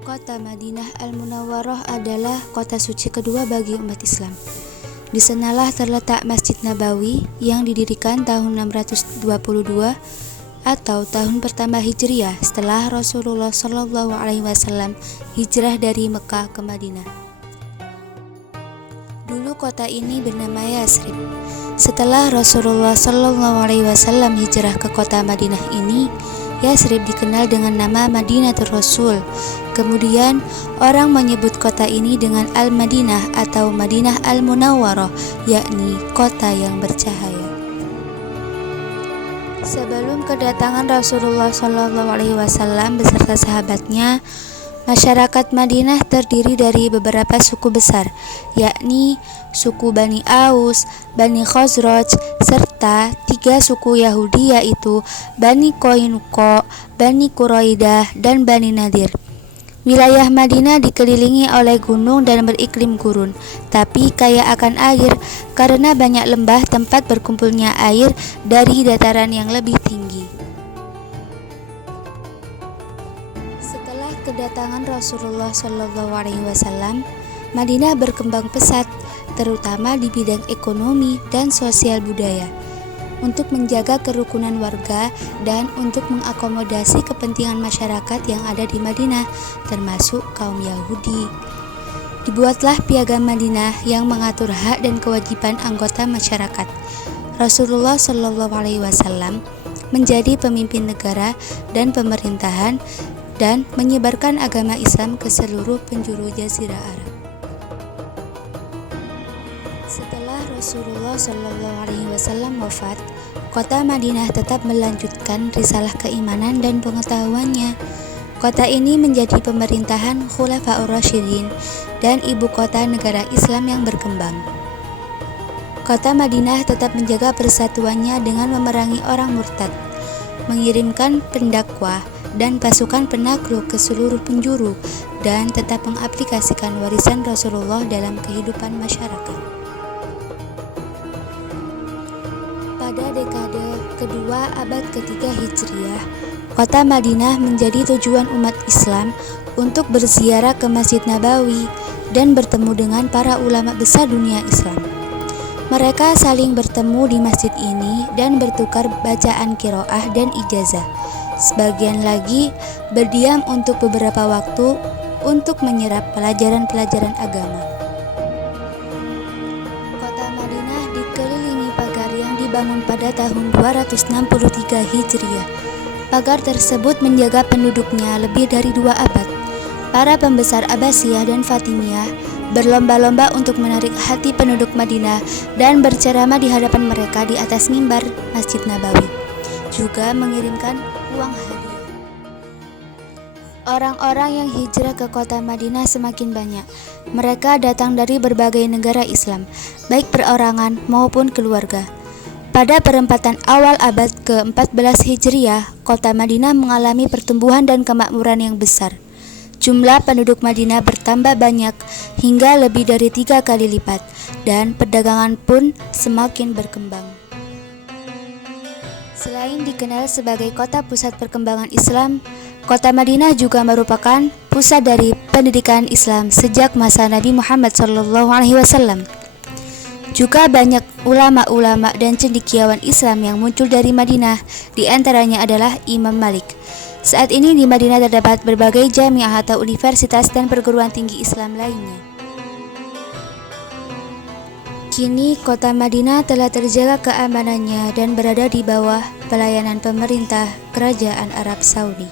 Kota Madinah Al-Munawwarah adalah kota suci kedua bagi umat Islam. Di sanalah terletak Masjid Nabawi yang didirikan tahun 622 atau tahun pertama Hijriah setelah Rasulullah SAW hijrah dari Mekah ke Madinah. Dulu kota ini bernama Yatsrib. Setelah Rasulullah SAW hijrah ke kota Madinah ini, Yatsrib dikenal dengan nama Madinatul Rasul. Kemudian orang menyebut kota ini dengan Al-Madinah atau Madinah Al-Munawwarah, yakni kota yang bercahaya. Sebelum kedatangan Rasulullah SAW beserta sahabatnya, masyarakat Madinah terdiri dari beberapa suku besar, yakni suku Bani Aus, Bani Khazraj, serta 3 suku Yahudi yaitu Bani Qainuqa, Bani Quraidah, dan Bani Nadir. Wilayah Madinah dikelilingi oleh gunung dan beriklim gurun, tapi kaya akan air karena banyak lembah tempat berkumpulnya air dari dataran yang lebih tinggi. Setelah kedatangan Rasulullah SAW, Madinah berkembang pesat, terutama di bidang ekonomi dan sosial budaya, untuk menjaga kerukunan warga dan untuk mengakomodasi kepentingan masyarakat yang ada di Madinah, termasuk kaum Yahudi. Dibuatlah Piagam Madinah yang mengatur hak dan kewajiban anggota masyarakat. Rasulullah SAW menjadi pemimpin negara dan pemerintahan dan menyebarkan agama Islam ke seluruh penjuru Jazirah Arab. Setelah Rasulullah SAW wafat, kota Madinah tetap melanjutkan risalah keimanan dan pengetahuannya. Kota ini menjadi pemerintahan Khulafaur Rasyidin dan ibu kota negara Islam yang berkembang. Kota Madinah tetap menjaga persatuannya dengan memerangi orang murtad, mengirimkan pendakwah dan pasukan penakluk ke seluruh penjuru, dan tetap mengaplikasikan warisan Rasulullah dalam kehidupan masyarakat. Pada dekade kedua abad ketiga Hijriah, kota Madinah menjadi tujuan umat Islam untuk berziarah ke Masjid Nabawi dan bertemu dengan para ulama besar dunia Islam. Mereka saling bertemu di masjid ini dan bertukar bacaan qiraah dan ijazah. Sebagian lagi berdiam untuk beberapa waktu untuk menyerap pelajaran-pelajaran agama. Kota Madinah dikelilingi pagar yang dibangun pada tahun 263 Hijriah. Pagar tersebut menjaga penduduknya lebih dari 2 abad. Para pembesar Abbasiyah dan Fatimiyah berlomba-lomba untuk menarik hati penduduk Madinah dan berceramah di hadapan mereka di atas mimbar Masjid Nabawi, juga mengirimkan uang hadiah. Orang-orang yang hijrah ke kota Madinah semakin banyak. Mereka datang dari berbagai negara Islam, baik perorangan maupun keluarga. Pada perempatan awal abad ke-14 Hijriah, kota Madinah mengalami pertumbuhan dan kemakmuran yang besar. Jumlah penduduk Madinah bertambah banyak hingga lebih dari 3 kali lipat, dan perdagangan pun semakin berkembang. Selain dikenal sebagai kota pusat perkembangan Islam, kota Madinah juga merupakan pusat dari pendidikan Islam sejak masa Nabi Muhammad SAW. Juga banyak ulama-ulama dan cendekiawan Islam yang muncul dari Madinah, di antaranya adalah Imam Malik. Saat ini di Madinah terdapat berbagai jamiah atau universitas dan perguruan tinggi Islam lainnya. Kini kota Madinah telah terjaga keamanannya dan berada di bawah pelayanan pemerintah Kerajaan Arab Saudi.